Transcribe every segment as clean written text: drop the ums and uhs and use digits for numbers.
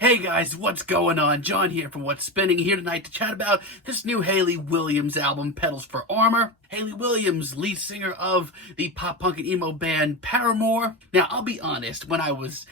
Hey guys, what's going on? John here from What's Spinning, here tonight to chat about this new Hayley Williams album, Petals for Armor. Hayley Williams, lead singer of the pop punk and emo band Paramore. Now, I'll be honest, when I was,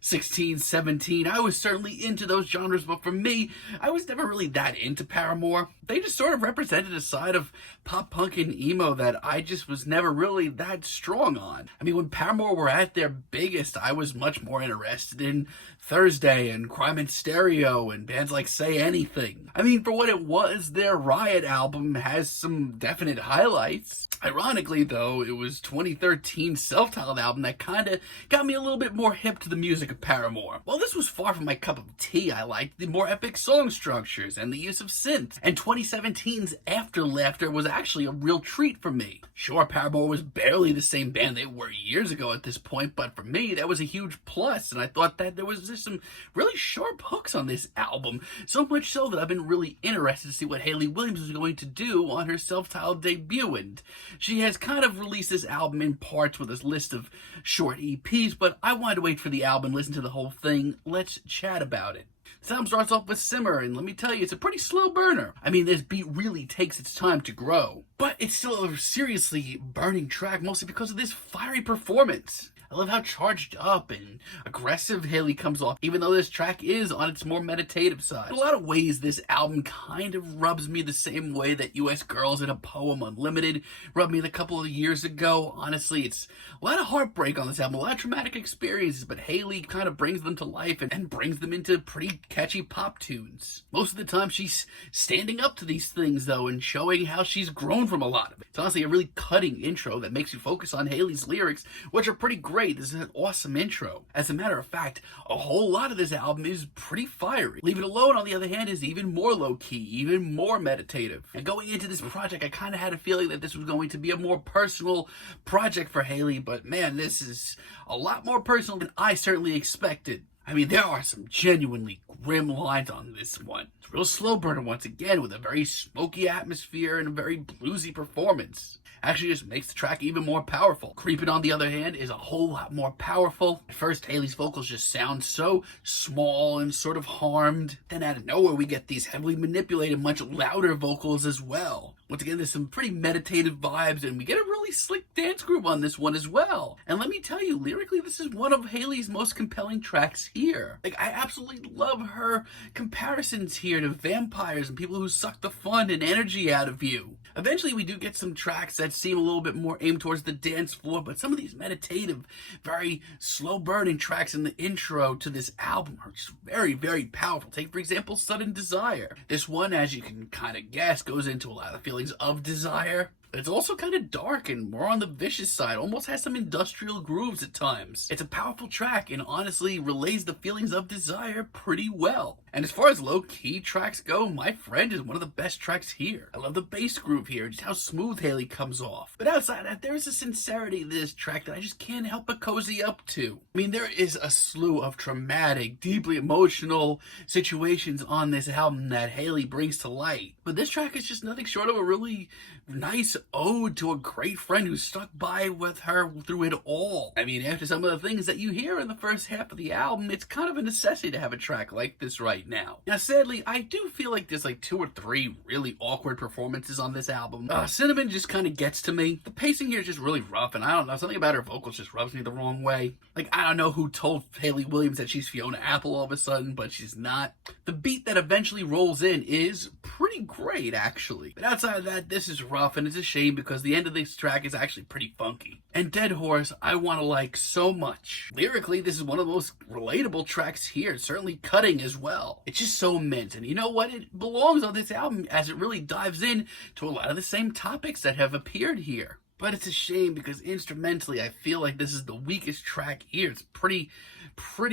16, 17, I was certainly into those genres, but for me, I was never really that into Paramore. They just sort of represented a side of pop punk and emo that I just was never really that strong on. I mean, when Paramore were at their biggest, I was much more interested in Thursday and Crime in Stereo and bands like Say Anything. I mean, for what it was, their Riot album has some definite highlights. Ironically, though, it was 2013's self-titled album that kind of got me a little bit more hip to the music of Paramore. Well, this was far from my cup of tea. I liked the more epic song structures and the use of synth. And 2017's After Laughter was actually a real treat for me. Sure, Paramore was barely the same band they were years ago at this point, but for me, that was a huge plus, and I thought that there was just some really sharp hooks on this album, so much so that I've been really interested to see what Hayley Williams is going to do on her self-titled debut, and she has kind of released this album in parts with a list of short EPs, but I wanted to wait for the album and listen to the whole thing. Let's chat about it. This album starts off with Simmer, and let me tell you, it's a pretty slow burner. I mean, this beat really takes its time to grow, but it's still a seriously burning track, mostly because of this fiery performance. I love how charged up and aggressive Hayley comes off, even though this track is on its more meditative side. In a lot of ways, this album kind of rubs me the same way that US Girls in a Poem Unlimited rubbed me a couple of years ago. Honestly, it's a lot of heartbreak on this album, a lot of traumatic experiences, but Hayley kind of brings them to life and brings them into pretty catchy pop tunes. Most of the time, she's standing up to these things, though, and showing how she's grown from a lot of it. It's honestly a really cutting intro that makes you focus on Hayley's lyrics, which are pretty great. This is an awesome intro. As a matter of fact, a whole lot of this album is pretty fiery. Leave It Alone, on the other hand, is even more low-key, even more meditative. And going into this project, I kind of had a feeling that this was going to be a more personal project for Hayley, but man, this is a lot more personal than I certainly expected. I mean, there are some genuinely grim lines on this one. It's a real slow burner once again, with a very smoky atmosphere and a very bluesy performance. Actually just makes the track even more powerful. Creepin, on the other hand, is a whole lot more powerful. At first, Hayley's vocals just sound so small and sort of harmed. Then out of nowhere, we get these heavily manipulated, much louder vocals as well. Once again, there's some pretty meditative vibes, and we get a really slick dance groove on this one as well. And let me tell you, lyrically, this is one of Hayley's most compelling tracks here. Like, I absolutely love her comparisons here to vampires and people who suck the fun and energy out of you. Eventually, we do get some tracks that seem a little bit more aimed towards the dance floor, but some of these meditative, very slow-burning tracks in the intro to this album are just very, very powerful. Take, for example, Sudden Desire. This one, as you can kind of guess, goes into a lot of feelings of desire. It's also kind of dark and more on the vicious side, almost has some industrial grooves at times. It's a powerful track and honestly relays the feelings of desire pretty well. And as far as low-key tracks go, My Friend is one of the best tracks here. I love the bass groove here, just how smooth Hayley comes off. But outside that, there is a sincerity to this track that I just can't help but cozy up to. I mean, there is a slew of traumatic, deeply emotional situations on this album that Hayley brings to light. But this track is just nothing short of a really nice ode to a great friend who stuck by with her through it all. I mean, after some of the things that you hear in the first half of the album, it's kind of a necessity to have a track like this right now. Now, sadly, I do feel like there's like 2 or 3 really awkward performances on this album. Cinnamon just kind of gets to me. The pacing here is just really rough, and I don't know, something about her vocals just rubs me the wrong way. Like, I don't know who told Hayley Williams that she's Fiona Apple all of a sudden, but she's not. The beat that eventually rolls in is pretty great, actually. But outside of that, this is rough, and it's a shame because the end of this track is actually pretty funky. And Dead Horse, I want to like so much. Lyrically, this is one of the most relatable tracks here, certainly cutting as well. It's just so immense, and you know what? It belongs on this album as it really dives in to a lot of the same topics that have appeared here. But it's a shame because instrumentally, I feel like this is the weakest track here. It's pretty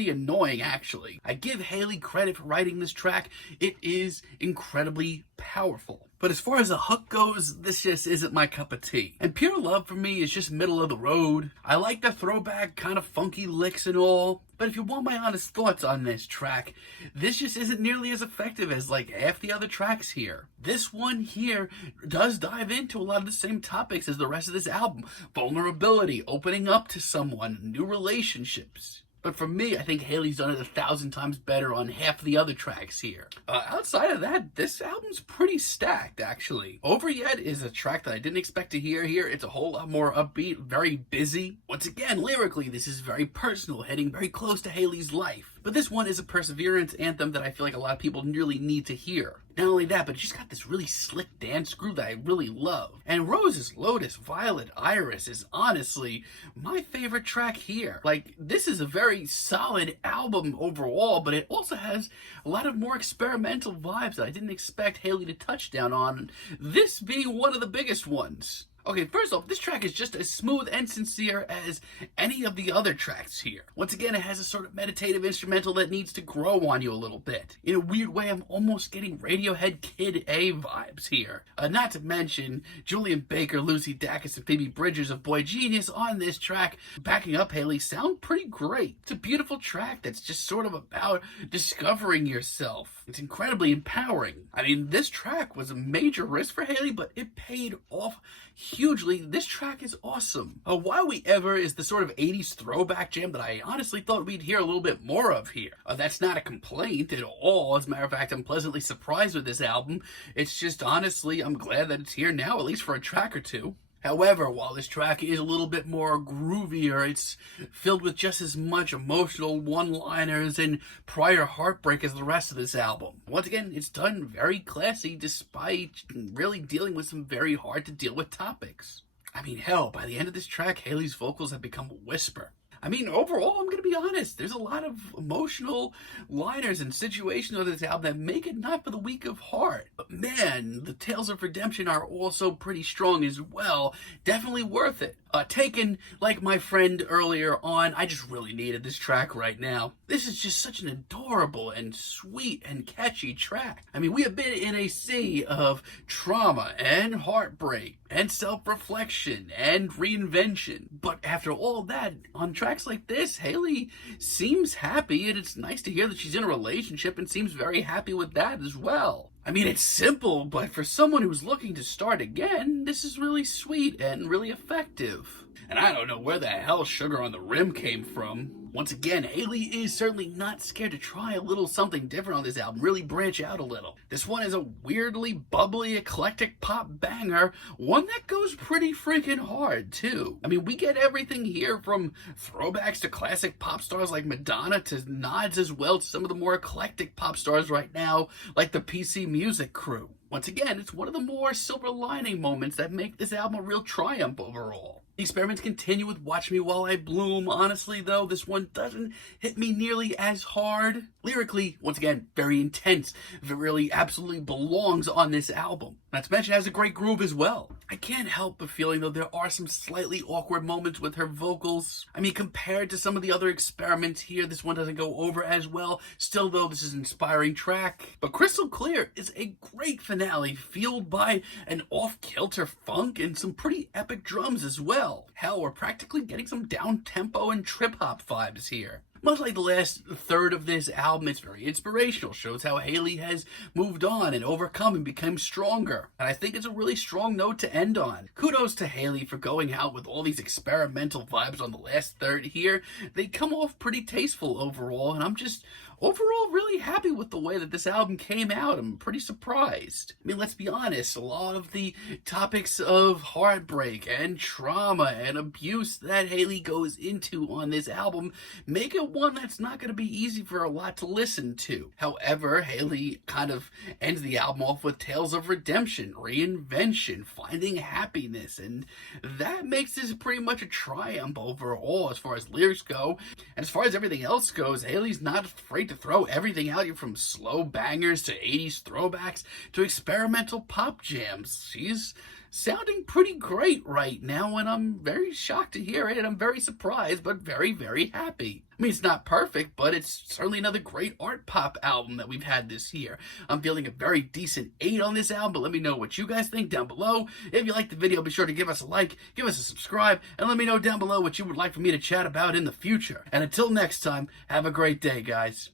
annoying, actually. I give Hayley credit for writing this track. It is incredibly powerful. But as far as the hook goes, this just isn't my cup of tea. And Pure Love for me is just middle of the road. I like the throwback kind of funky licks and all, but if you want my honest thoughts on this track, this just isn't nearly as effective as like half the other tracks here. This one here does dive into a lot of the same topics as the rest of this album. Vulnerability, opening up to someone, new relationships. But for me, I think Hayley's done it 1,000 times better on half of the other tracks here. Outside of that, this album's pretty stacked, actually. Over Yet is a track that I didn't expect to hear here. It's a whole lot more upbeat, very busy. Once again, lyrically, this is very personal, hitting very close to Hayley's life. But this one is a perseverance anthem that I feel like a lot of people really need to hear. Not only that, but she's got this really slick dance groove that I really love. And Rose's Lotus, Violet, Iris is honestly my favorite track here. Like, this is a very solid album overall, but it also has a lot of more experimental vibes that I didn't expect Hayley to touch down on, this being one of the biggest ones. Okay, first off, this track is just as smooth and sincere as any of the other tracks here. Once again, it has a sort of meditative instrumental that needs to grow on you a little bit. In a weird way, I'm almost getting Radiohead Kid A vibes here. Not to mention, Julian Baker, Lucy Dacus, and Phoebe Bridgers of Boy Genius on this track, backing up Hayley, sound pretty great. It's a beautiful track that's just sort of about discovering yourself. It's incredibly empowering. I mean, this track was a major risk for Hayley, but it paid off hugely. This track is awesome. Why We Ever is the sort of 80s throwback jam that I honestly thought we'd hear a little bit more of here. That's not a complaint at all. As a matter of fact, I'm pleasantly surprised with this album. It's just, honestly, I'm glad that it's here now, at least for a track or two. However, while this track is a little bit more groovier, it's filled with just as much emotional one-liners and prior heartbreak as the rest of this album. Once again, it's done very classy despite really dealing with some very hard-to-deal-with topics. I mean, hell, by the end of this track, Hayley's vocals have become a whisper. I mean, overall, I'm going to be honest, there's a lot of emotional liners and situations on this album that make it not for the weak of heart. But man, the Tales of Redemption are also pretty strong as well. Definitely worth it. Taken, like my friend earlier on, I just really needed this track right now. This is just such an adorable and sweet and catchy track. I mean, we have been in a sea of trauma and heartbreak and self-reflection and reinvention. But after all that, on tracks like this, Hayley seems happy, and it's nice to hear that she's in a relationship and seems very happy with that as well. I mean, it's simple, but for someone who's looking to start again, this is really sweet and really effective. And I don't know where the hell Sugar on the Rim came from. Once again, Hayley is certainly not scared to try a little something different on this album, really branch out a little. This one is a weirdly bubbly, eclectic pop banger, one that goes pretty freaking hard, too. I mean, we get everything here from throwbacks to classic pop stars like Madonna to nods as well to some of the more eclectic pop stars right now, like the PC Music crew. Once again, it's one of the more silver lining moments that make this album a real triumph overall. The experiments continue with Watch Me While I Bloom. Honestly, though, this one doesn't hit me nearly as hard. Lyrically, once again, very intense. It really absolutely belongs on this album. Not to mention, it has a great groove as well. I can't help but feeling, though, there are some slightly awkward moments with her vocals. I mean, compared to some of the other experiments here, this one doesn't go over as well. Still, though, this is an inspiring track. But Crystal Clear is a great finale, fueled by an off-kilter funk and some pretty epic drums as well. Hell, we're practically getting some down-tempo and trip-hop vibes here. Much like the last third of this album, it's very inspirational, shows how Hayley has moved on and overcome and become stronger. And I think it's a really strong note to end on. Kudos to Hayley for going out with all these experimental vibes on the last third here. They come off pretty tasteful overall, and I'm just overall really happy with the way that this album came out. I'm pretty surprised. I mean, let's be honest, a lot of the topics of heartbreak and trauma and abuse that Hayley goes into on this album make it one that's not going to be easy for a lot to listen to. However, Hayley kind of ends the album off with Tales of Redemption, reinvention, finding happiness, and that makes this pretty much a triumph overall as far as lyrics go. And as far as everything else goes, Hayley's not afraid to throw everything out here, from slow bangers to 80s throwbacks to experimental pop jams. She's sounding pretty great right now, and I'm very shocked to hear it, and I'm very surprised, but very, very happy. I mean, it's not perfect, but it's certainly another great art pop album that we've had this year. I'm feeling a very decent 8 on this album, but let me know what you guys think down below. If you liked the video, be sure to give us a like, give us a subscribe, and let me know down below what you would like for me to chat about in the future. And until next time, have a great day, guys.